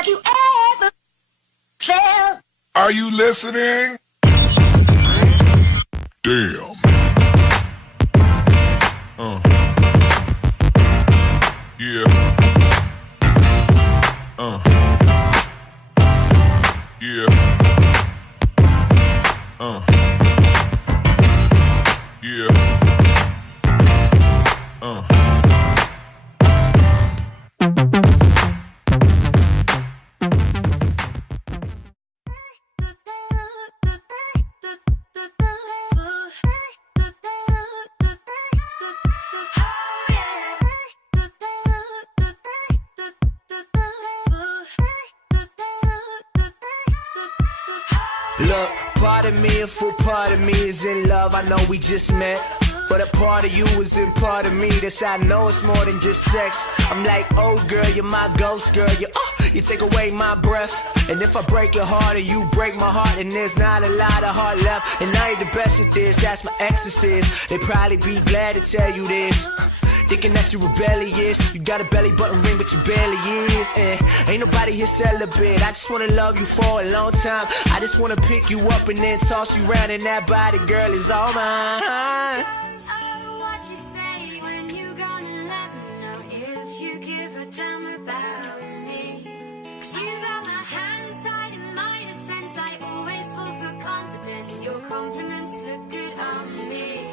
Have you ever felt? Are you listening? Damn. Yeah. Yeah. Yeah. Look, part of me, a full part of me is in love. I know we just met, but a part of you is in part of me. That's how I know it's more than just sex. I'm like, oh girl, you're my ghost girl. You take away my breath. And if I break your heart and you break my heart, then there's not a lot of heart left. And I ain't the best at this, that's my exorcist. They'd probably be glad to tell you this. Thinking that you're rebellious. You got a belly button ring, but you barely is. And ain't nobody here celibate. I just wanna love you for a long time. I just wanna pick you up and then toss you around. And that body, girl, is all mine. Oh, what you say when you gonna let me know if you give a damn about me? 'Cause you got my hands tied in my defense. I always fall for confidence. Your compliments look good on me.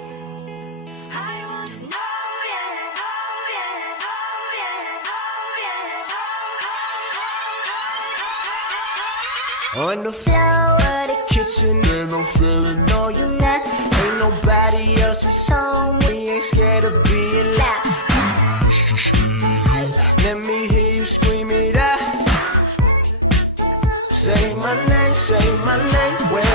I want to know. On the floor of the kitchen, and I'm feeling no, you're not. Ain't nobody else's home. We ain't scared of being loud. Let me hear you scream it out. Say my name, where